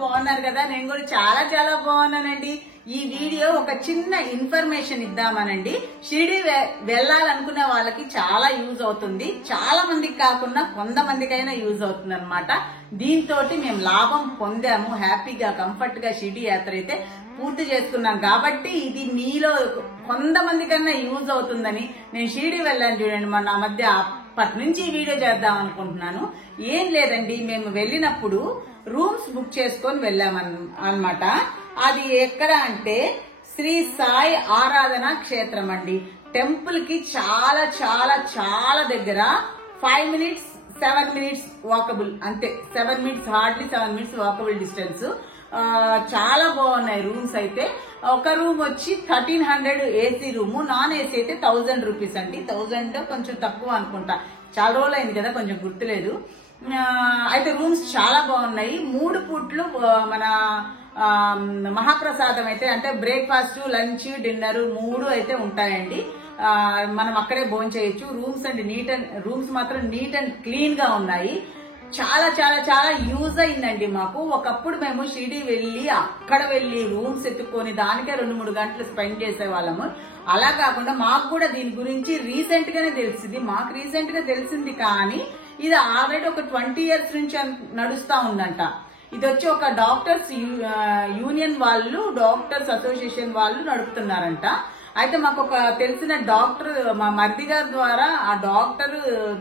బాగున్నారు కదా? నేను కూడా చాలా చాలా బాగున్నానండి. ఈ వీడియో ఒక చిన్న ఇన్ఫర్మేషన్ ఇద్దామనండి. షిరిడి వెళ్ళాలనుకునే వాళ్ళకి చాలా యూజ్ అవుతుంది. చాలా మందికి కాకుండా కొంతమందికైనా యూజ్ అవుతుంది అనమాట. దీంతో మేము లాభం పొందాము. హ్యాపీగా కంఫర్ట్ గా షిరిడి యాత్ర అయితే పూర్తి చేసుకున్నాం కాబట్టి ఇది మీలో కొంతమందికన్నా యూజ్ అవుతుందని నేను షిరిడి వెళ్ళాను చూడండి మొన్న మధ్య. అప్పటి నుంచి ఈ వీడియో చేద్దాం అనుకుంటున్నాను. ఏం లేదండి, మేము వెళ్ళినప్పుడు రూమ్స్ బుక్ చేసుకొని వెళ్ళామన్నమాట. అది ఎక్కడ అంటే శ్రీ సాయి ఆరాధన క్షేత్రం అండి. టెంపుల్ కి చాలా చాలా చాలా దగ్గర. 5 minutes 7 minutes వాకబుల్, అంతే. 7 minutes, hardly 7 minutes walkable distance. చాలా బాగున్నాయి రూమ్స్ అయితే. ఒక రూమ్ వచ్చి 1300 ఏసీ రూము, నాన్ ఏసీ అయితే 1000 రూపీస్ అండి. 1000 కొంచెం తక్కువ అనుకుంటా, చాలా రోజులు అయింది కదా, కొంచెం గుర్తులేదు. అయితే రూమ్స్ చాలా బాగున్నాయి. 3 పూట్లు మన మహాప్రసాదం అయితే, అంటే బ్రేక్ఫాస్ట్, లంచ్, డిన్నర్ 3 అయితే ఉంటాయండి. మనం అక్కడే భోజనం చేయొచ్చు. రూమ్స్ మాత్రం నీట్ అండ్ క్లీన్ గా ఉన్నాయి. చాలా చాలా చాలా యూజ్ అయిందండి మాకు. ఒకప్పుడు మేము షిరిడి అక్కడ వెళ్ళి రూమ్స్ ఎత్తుకొని దానికే 2-3 గంటలు స్పెండ్ చేసేవాళ్ళము. అలా కాకుండా మాకు కూడా దీని గురించి రీసెంట్ గానే తెలిసింది. కానీ ఇది ఆల్రెడీ ఒక 20 years నుంచి నడుస్తా ఉందంట. ఇది వచ్చి ఒక డాక్టర్స్ యూనియన్ వాళ్ళు, డాక్టర్స్ అసోసియేషన్ వాళ్ళు నడుపుతున్నారంట. అయితే మాకు ఒక తెలిసిన డాక్టర్, మా మరిది గారి ద్వారా, ఆ డాక్టర్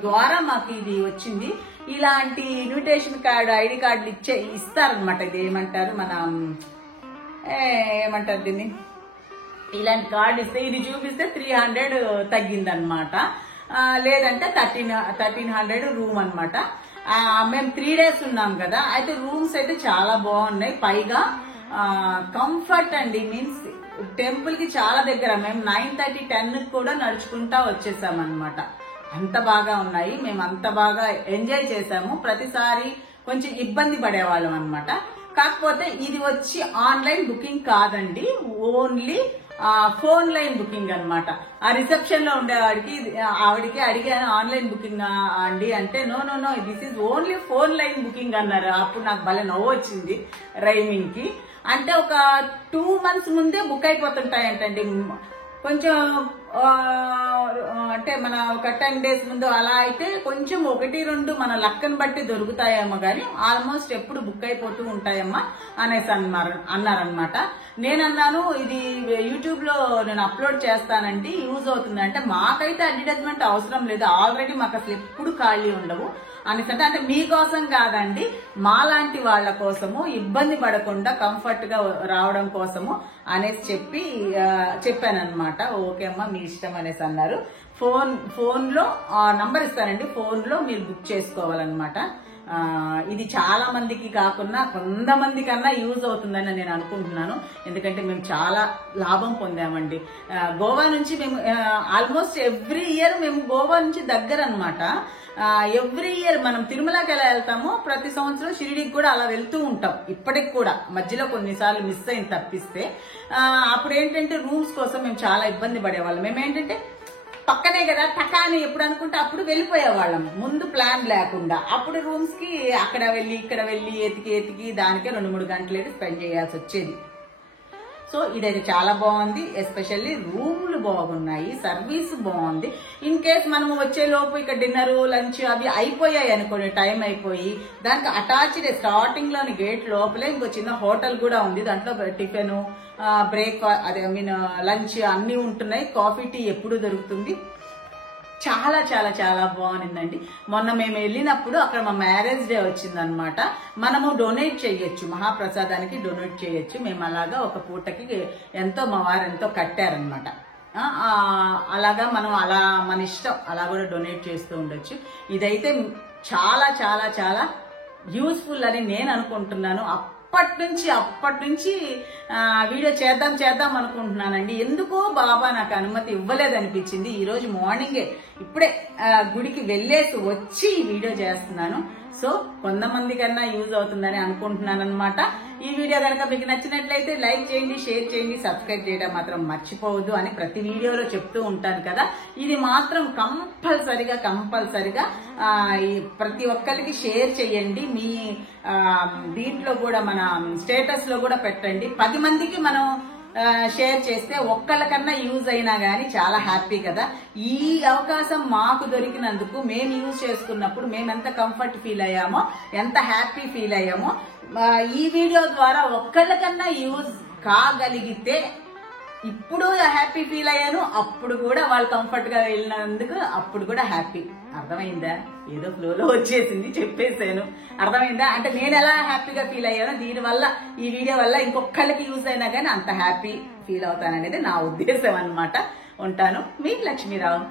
ద్వారా మాకు ఇది వచ్చింది. ఇలాంటి ఇన్విటేషన్ కార్డు, ఐడి కార్డులు ఇస్తారనమాట. ఇది ఏమంటారు, ఏమంటారు దీన్ని, ఇలాంటి కార్డు ఇస్తే, ఇది చూపిస్తే 300 తగ్గిందనమాట. లేదంటే 1300 రూమ్ అనమాట. మేము 3 days ఉన్నాం కదా. అయితే రూమ్స్ అయితే చాలా బాగున్నాయి. పైగా కంఫర్ట్ అండి. మీన్స్ టెంపుల్ కి చాలా దగ్గర. మేము 9:30 10 కూడా నడుచుకుంటా వచ్చేసాం అనమాట. అంత బాగా ఉన్నాయి. మేము అంత బాగా ఎంజాయ్ చేసాము. ప్రతిసారి కొంచెం ఇబ్బంది పడేవాళ్ళం అనమాట. కాకపోతే ఇది వచ్చి ఆన్లైన్ బుకింగ్ కాదండి, ఓన్లీ ఫోన్ లైన్ బుకింగ్ అనమాట. ఆ రిసెప్షన్ లో ఆవిడికి అడిగాను, ఆన్లైన్ బుకింగ్ అండి అంటే, no this is only phone line booking అన్నారు. అప్పుడు నాకు భలే నవ్వు వచ్చింది రైమింగ్ కి. అంటే ఒక 2 months ముందే బుక్ అయిపోతుంటాయంటండి. కొంచెం అంటే మన ఒక 10 days ముందు అలా అయితే కొంచెం 1-2 మన లక్కను బట్టి దొరుకుతాయేమో గానీ ఆల్మోస్ట్ ఎప్పుడు బుక్ అయిపోతూ ఉంటాయమ్మా అనేసి అన్నారనమాట. నేనన్నాను, ఇది యూట్యూబ్ లో నేను అప్లోడ్ చేస్తానండి, యూజ్ అవుతుంది అంటే. మాకైతే అడ్వర్టైజ్మెంట్ అవసరం లేదు, ఆల్రెడీ మాకు అసలు ఎప్పుడు ఖాళీ ఉండవు అనేసి అంటే మీకోసం కాదండి, మాలాంటి వాళ్ళ కోసము, ఇబ్బంది పడకుండా కంఫర్ట్ గా రావడం కోసము అనేసి చెప్పాను అనమాట. ఓకే అమ్మా, మీ ఇష్టం అనేసి అన్నారు. ఫోన్ లో నంబర్ ఇస్తానండి, ఫోన్ లో మీరు బుక్ చేసుకోవాలన్నమాట. ఇది చాలా మందికి కాకుండా కొంతమంది కన్నా యూజ్ అవుతుందని నేను అనుకుంటున్నాను. ఎందుకంటే మేము చాలా లాభం పొందామండి. గోవా నుంచి మేము ఆల్మోస్ట్ ఎవ్రీ ఇయర్ మేము గోవా నుంచి దగ్గర అనమాట. ఎవ్రీ ఇయర్ మనం తిరుమలకి ఎలా వెళ్తామో ప్రతి సంవత్సరం షిరిడికి కూడా అలా వెళ్తూ ఉంటాం. ఇప్పటికి కూడా మధ్యలో కొన్నిసార్లు మిస్ అయింది తప్పిస్తే. అప్పుడు ఏంటంటే రూమ్స్ కోసం మేము చాలా ఇబ్బంది పడేవాళ్ళం. మేమేంటంటే పక్కనే కదా, టకాని ఎప్పుడు అనుకుంటే అప్పుడు వెళ్ళిపోయేవాళ్ళం, ముందు ప్లాన్ లేకుండా. అప్పుడు రూమ్స్ కి అక్కడ వెళ్ళి ఇక్కడ వెళ్ళి ఎతికి దానికే 2-3 గంటలు అయితే స్పెండ్ చేయాల్సి వచ్చేది. సో ఇదైతే చాలా బాగుంది. ఎస్పెషల్లీ రూమ్లు బాగున్నాయి, సర్వీస్ బాగుంది. ఇన్ కేస్ మనము వచ్చే లోపు ఇక డిన్నర్, లంచ్ అవి అయిపోయాయి అనుకోండి, టైం అయిపోయి, దానికి అటాచ్డ్ స్టార్టింగ్ లోని గేట్ లోపలే ఇంకో చిన్న హోటల్ కూడా ఉంది. దాంట్లో టిఫిన్, బ్రేక్ఫాస్ట్, లంచ్ అన్ని ఉంటున్నాయి. కాఫీ, టీ ఎప్పుడు దొరుకుతుంది. చాలా చాలా చాలా బాగుందండి. మొన్న మేము వెళ్ళినప్పుడు అక్కడ మా మ్యారేజ్ డే వచ్చిందనమాట. మనము డొనేట్ చేయొచ్చు, మహాప్రసాదానికి డొనేట్ చేయొచ్చు. మేము అలాగా ఒక పూటకి మా వారు ఎంతో కట్టారనమాట. అలాగా మనం అలా మన ఇష్టం అలా కూడా డొనేట్ చేస్తూ ఉండొచ్చు. ఇదైతే చాలా చాలా చాలా యూస్ఫుల్ అని నేను అనుకుంటున్నాను. అప్పటి నుంచి వీడియో చేద్దాం అనుకుంటున్నానండి. ఎందుకో బాబా నాకు అనుమతి ఇవ్వలేదనిపించింది. ఈ రోజు మార్నింగే ఇప్పుడే గుడికి వెళ్ళేసి వచ్చి వీడియో చేస్తున్నాను. సో కొంతమంది కన్నా యూజ్ అవుతుందని అనుకుంటున్నాను అనమాట. ఈ వీడియో కనుక మీకు నచ్చినట్లయితే లైక్ చేయండి, షేర్ చేయండి, సబ్స్క్రైబ్ చేయడం మాత్రం మర్చిపోవద్దు అని ప్రతి వీడియోలో చెప్తూ ఉంటాను కదా. ఇది మాత్రం కంపల్సరిగా ప్రతి ఒక్కరికి షేర్ చేయండి. మీ దీంట్లో కూడా మన స్టేటస్ లో కూడా పెట్టండి. 10 మందికి మనం షేర్ చేస్తే ఒక్కళ్ళకన్నా యూజ్ అయినా గానీ చాలా హ్యాపీ కదా. ఈ అవకాశం మాకు దొరికినందుకు, మేము యూజ్ చేసుకున్నప్పుడు మేము ఎంత కంఫర్ట్ ఫీల్ అయ్యామో, ఎంత హ్యాపీ ఫీల్ అయ్యామో, ఈ వీడియో ద్వారా ఒక్కళ్ళకన్నా యూజ్ కాగలిగితే ఇప్పుడు హ్యాపీ ఫీల్ అయ్యాను, అప్పుడు కూడా వాళ్ళు కంఫర్ట్ గా వెళ్ళినందుకు అప్పుడు కూడా హ్యాపీ. అర్థమైందా? ఏదో ఫ్లోలో వచ్చేసింది, చెప్పేశాను. అర్థమైందా? అంటే నేను ఎలా హ్యాపీగా ఫీల్ అయ్యానో దీనివల్ల, ఈ వీడియో వల్ల ఇంకొకళ్ళకి యూజ్ అయినా కానీ అంత హ్యాపీ ఫీల్ అవుతాననేది నా ఉద్దేశం అన్నమాట. ఉంటాను, మీ లక్ష్మీరావు.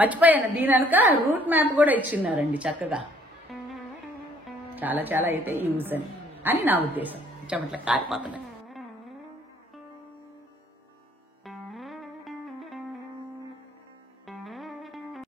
మర్చిపోయాను, దీని వెనక రూట్ మ్యాప్ కూడా ఇచ్చిన్నారండి చక్కగా. చాలా అయితే యూజ్ అని నా ఉద్దేశం. చెమట్ల కారిపోతున్నాయి.